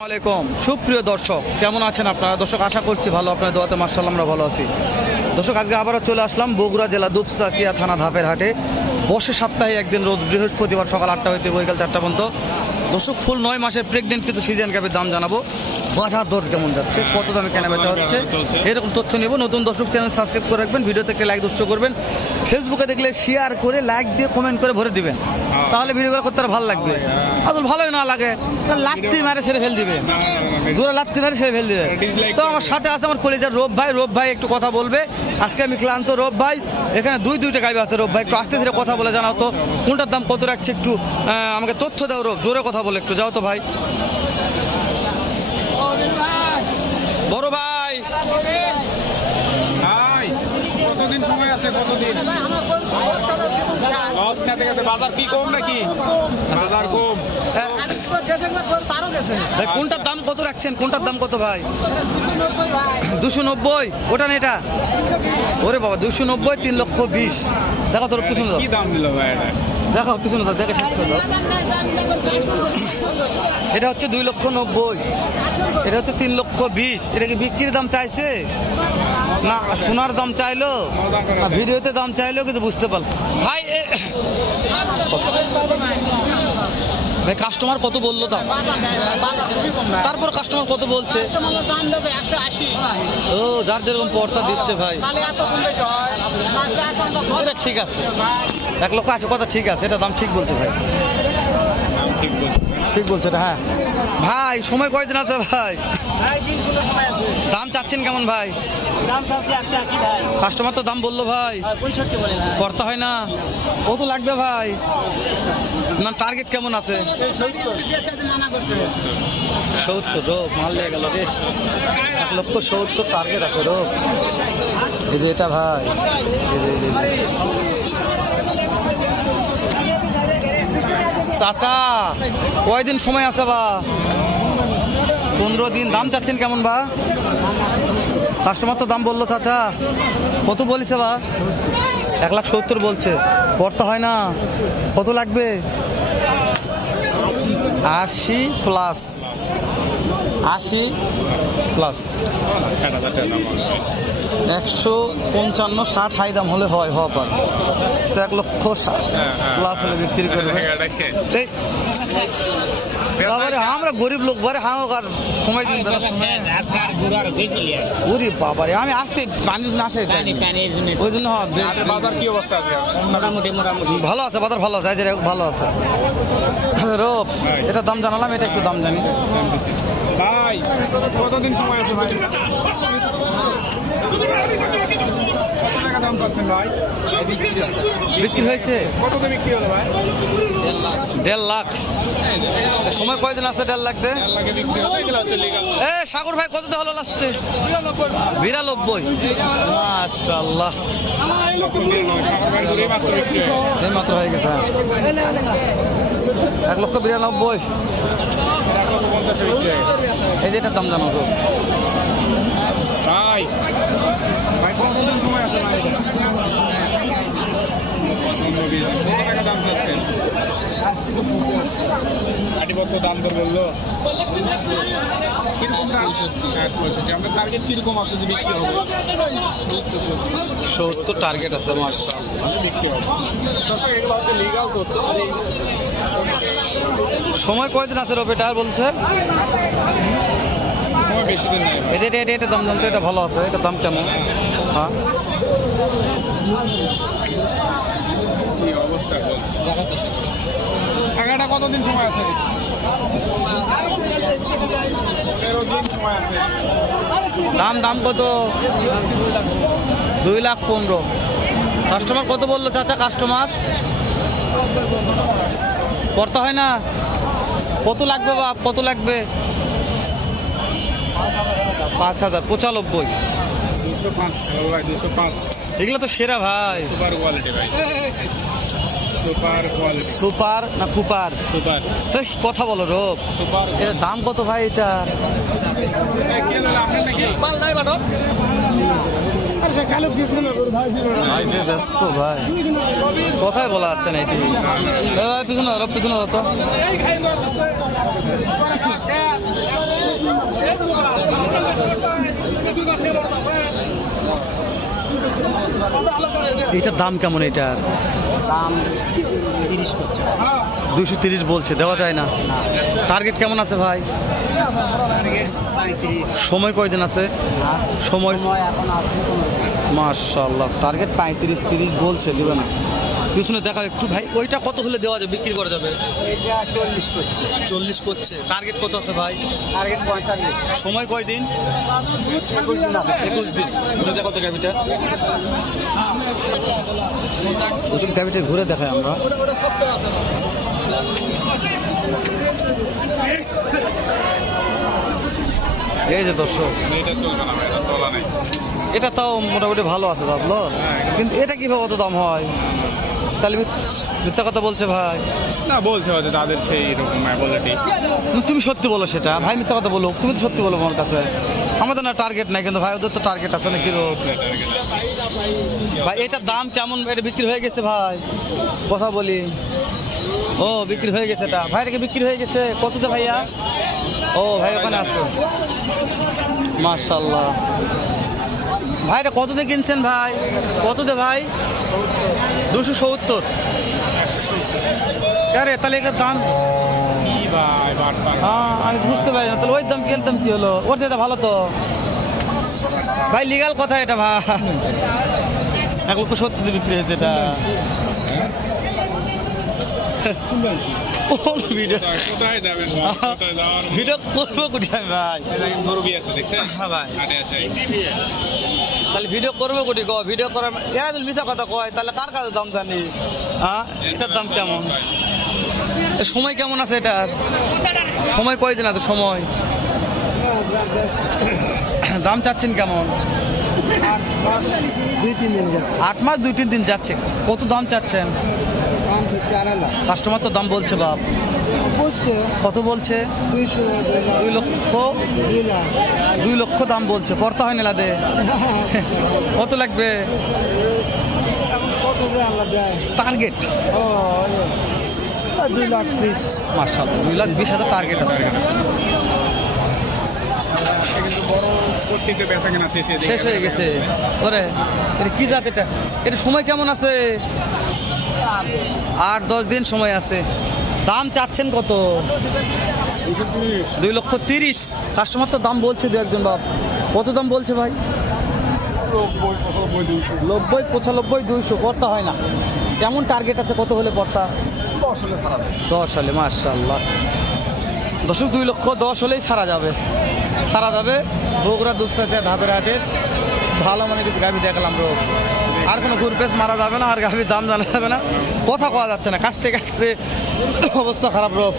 আসসালামাইকুম সুপ্রিয় দর্শক, কেমন আছেন আপনারা? দর্শক আশা করছি ভালো, আপনার দোয়াতে মাশাআল্লাহ আমরা ভালো আছি। দর্শক আজকে আবারও চলে আসলাম বগুড়া জেলা দুপচাচিয়া থানা ধাপের হাটে। বসে সপ্তাহে একদিন, রোজ বৃহস্পতিবার সকাল 8টা হইতে বৈকাল 4টা পর্যন্ত। দর্শক ফুল 9 মাসের প্রেগনেন্ট কিছু সিজন ক্যাপের দাম জানাবো, বাজার দর কেমন যাচ্ছে, কত দামে কেনা বেচা হচ্ছে, এরকম তথ্য নেব। নতুন দর্শক চ্যানেল সাবস্ক্রাইব করে রাখবেন, ভিডিওতে একটা লাইক দুষ্ট করবেন, ফেসবুকে দেখলে শেয়ার করে লাইক দিয়ে কমেন্ট করে ভরে দিবেন, তাহলে ভিডিওগুলো করতে ভালো লাগবে। আদল ভালোই না লাগে লাত্তি মারে ছেড়ে ফেল দিবে, দূরে লাত্তি মারে ছেড়ে ফেল দিবে। তো আমার সাথে আছে আমার কলেজের রূপ ভাই। রূপ ভাই একটু কথা বলবে, আজকে আমি ক্লান্ত। রূপ ভাই এখানে দুইটা গাইবে আছে। রূপ ভাই একটু আস্তে ধীরে কথা বলে জানাও তো, কোনটার দাম কত রাখছে একটু আমাকে তথ্য দাও। রূপ জোরে কথা বলে একটু যাও তো ভাই। বড় ভাই কতদিন সময় আছে? কতদিন বাজার কি কম নাকি? বাজার কম। ভাই কোনটার দাম কত রাখছেন? কোনটার দাম কত ভাই? 290। ওটা না এটা? ওরে বাবা 290, 3,20,000। দেখো তোর পিছনে কি দাম দিল ভাই? দেখো পিছনে দাও, দেখে শেষ করে দাও। এটা হচ্ছে 2,90,000, এটা হচ্ছে 3,20,000। এটা কি বিক্রির দাম চাইছে না সোনার দাম চাইলো না ভিডিওতে দাম চাইলো, কিন্তু বুঝতে পারল ভাই। ভাই কাস্টমার কত বললো দাম? তারপর কাস্টমার কত বলছে? ও যার যেরকম পর্তা দিচ্ছে ভাই, এটা ঠিক আছে। 1 লক্ষ আছে, কথা ঠিক আছে, এটা দাম ঠিক বলছে ভাই, ঠিক বলছে এটা। হ্যাঁ ভাই সময় কয়দিন আছে ভাই? দাম চাচ্ছেন কেমন ভাই? কাস্টমার তো দাম বললো ভাই, করতে হয় না? কত লাগবে ভাই? না টার্গেট কেমন আছে? 70। রোগ মাল নিয়ে গেল রে, 1,70,000 টার্গেট আছে। রোগ এই যে এটা ভাই, চাচা কয়দিন সময় আছে বা? 15 দিন। দাম চাচ্ছেন কেমন বা? কাস্টমার তো দাম বললো চাচা, কত বলেছে বা? 1,70,000 বলছে, করতে হয় না? কত লাগবে? 80 প্লাস 80 প্লাস 155, 60 হাই দাম হলে হয় হওয়া পার। তো 1,60,000 প্লাস হলে বিক্রি করবে। আমরা গরিব লোক বারে হাও আর সময় দিন ওরে বাবারে, আমি আসতে পানি আসে ওই জন্য। বাজার কি অবস্থা আছে? মোটামুটি ভালো আছে, বাজার ভালো আছে, ভালো আছে। রোপ এটা দাম জানালাম, এটা একটু দাম জানি ভাই। কতদিন সময় আছে ভাই? দাম পাচ্ছেন ভাই? বিক্রি হয়েছে কত বিক্রি হলো ভাই? 1.5 লাখ। সময় কয়দিন আছে 1.5 লাখ দে? এ সাগর ভাই কত হলো লাস্টে? 92। মাশাআল্লাহ, এই মাত্র হয়ে গেছে। 1,92,000। এই যে এটার দাম জানো তো ভাই? ভাই কতদিন সময় আছে ভাই? দাম চাচ্ছেন? দাম তো বললো কিরকম দাম? আমরা টার্গেট কিরকম আছে যে বিক্রি হবে? 70 টার্গেট আছে। মাশাআল্লাহ বিক্রি হবে। এগুলো হচ্ছে লিগাল তথ্য। সময় কয়দিন আছে রবে? এটা বলছে বেশি দিন নাই। এটা দাম জানতো, এটা ভালো আছে। এটা দাম কেমন? হ্যাঁ অবস্থা টাকাটা কতদিন সময় আছে? 15 দিন সময় আছে। দাম কত? 2,15,000। কাস্টমার কত বললো চাচা? কাস্টমার করতে হয় না? কত লাগবে বা কত লাগবে? 5,000। 95। 205 ভাই, 205। এগুলো তো সেরা ভাই, সুপার কোয়ালিটি ভাই, সুপার কোয়ালিটি। সুপার না কুপার? সুপার। কথা বলো রোপ, সুপার। এর দাম কত ভাই? এটা ভাই যে ব্যস্ত ভাই, কথাই বলা যাচ্ছে না। এটি পিছনে পিছনে তো এইটার দাম কেমন এটার? দাম 30 করছে। 230 বলছে, দেওয়া যায় না। টার্গেট কেমন আছে ভাই? টার্গেট 35। সময় কয়দিন আছে? সময় সময় এখন আছে 15 দিন। মাশাআল্লাহ, টার্গেট 35-30 বলছে, দিবে না। পিছনে দেখা একটু ভাই, ওইটা কত হলে দেওয়া যাবে, বিক্রি করা যাবে? এইটা 40 করছে। 40 করছে। টার্গেট কত আছে ভাই? টার্গেট 45। সময় কয়দিন? 21 দিন আছে। 21 দিন। ঘুরে দেখো তো গাভিটা। দর্শক গাভিটা ঘুরে দেখাই আমরা। এই যে দর্শক, এটা চলবে না ভাই, এটা তোলা নাই। এটা তাও মোটামুটি ভালো আছে দাদলো, কিন্তু এটা কিভাবে অত দাম হয়? তাহলে মিথ্যা কথা বলছে ভাই। না, বলছে হয়তো তাদের সেই রকম কোয়ালিটি। তুমি সত্যি বলো সেটা, ভাই মিথ্যা কথা বলো, তুমি তো সত্যি বলো আমার কাছে। আমাদের না টার্গেট নাই, কিন্তু ভাই ওদের তো টার্গেট আছে নাকি রোজ। ভাই এটার দাম কেমন? এটা বিক্রি হয়ে গেছে ভাই, কথা বলি। ও বিক্রি হয়ে গেছে এটা, ভাই এটা বিক্রি হয়ে গেছে কততে ভাইয়া? ও ভাই ওখানে আছে, মাশাআল্লাহ। ভাই এটা কততে কিনছেন ভাই? কততে ভাই? 270। আরে তাহলে এটার দাম কি ভাই বাটপার। হ্যাঁ, আমি বুঝতে পারি না, তাহলে ওই দাম কিনতাম কি হলো? ওর থেকে ভালো তো ভাই, লিগাল কথা এটা ভাই। 1,70,000 বিক্রি হয়েছে এটা। ভিডিও কোথায় যাবেন ভাই? কোথায় যাওয়ার ভিডিও করবো কোথায় ভাই? মুরগি আছে দেখছেন? হ্যাঁ ভাই, হাটে আছে। তাহলে ভিডিও করবো কোটি গো? ভিডিও করার এরা যদি মিশা কথা কয় তাহলে কার কাছে দাম জানি? হ্যাঁ, এটার দাম কেমন? এ সময় কেমন আছে এটার? সময় কয়দিন আছে সময়? দাম চাচ্ছেন কেমন? 2-3 দিন যাচ্ছে। 8 মাস 2-3 দিন যাচ্ছে। কত দাম চাচ্ছেন? দাম হচ্ছে 2.5 লাখ। কাস্টমার তো দাম বলছে বাপ। বলছে কত বলছে? 200, 2 লক্ষ। 2 লাখ। 2 লক্ষ দাম বলছে, পড়তা হয় না লাদে। কত লাগবে কত যে আল্লাহ দেয়। টার্গেট? ও 2,30,000। মাশাআল্লাহ, 2,20,000 টার্গেট আছে। কিন্তু বড় কর্তৃত্ব বেচা কেনা শেষ হয়ে গেছে ওরে। এটা কি জাত এটা? এটা সময় কেমন আছে? 8-10 দিন সময় আছে। দাম চাচ্ছেন কত? 2,30,000। কাস্টমার তো দাম বলছে দু একজন বাপ। কত দাম বলছে ভাই? 90, 95, 200। পড়তা হয় না। কেমন টার্গেট আছে, কত হলে পড়তা? 10 হলে। মাশাআল্লাহ, দর্শক 2,10,000 হলেই ছাড়া যাবে, ছাড়া যাবে। বগুড়া দুপচাচিয়া ধাপের হাটের ভালো মানে কিছু গাভি দেখলাম রোগ। আর কোনো ঘুরপেস মারা যাবে না, আর গাভির দাম জানা যাবে না, কথা কওয়া যাচ্ছে না, কাছতে কাছতে অবস্থা খারাপ রোগ।